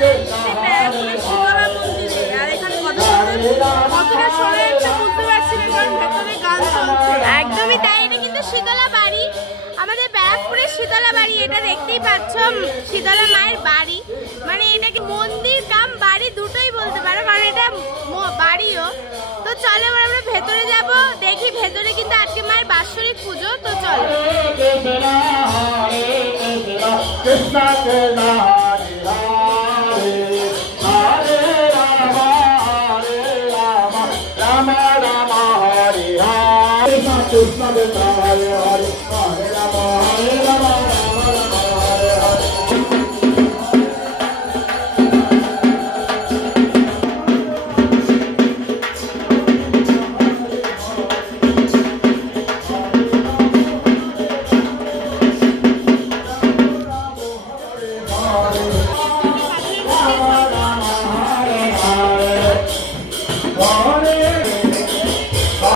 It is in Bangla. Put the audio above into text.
শীতলা মন্দিরে। আর এখানে কতটা সবাই একটা বুঝতে পারছি না, কারণ ভেতরে গান চলছে। একদমই তাই, এটা কিন্তু শীতলা বাড়ি, আমাদের ব্যারাকপুরের শীতলা বাড়ি। এটা দেখতেই পাচ্ছ শীতলা মায়ের বাড়ি, মানে এটাকে মন্দির কাম বাড়ি দুটোই বলতে পারো, কারণ এটা বাড়িও। তো চলো এবার আমরা ভেতরে যাব, দেখি ভেতরে কিন্তু আজকে মায়ের বাৎসরিক পুজো। তো চলো।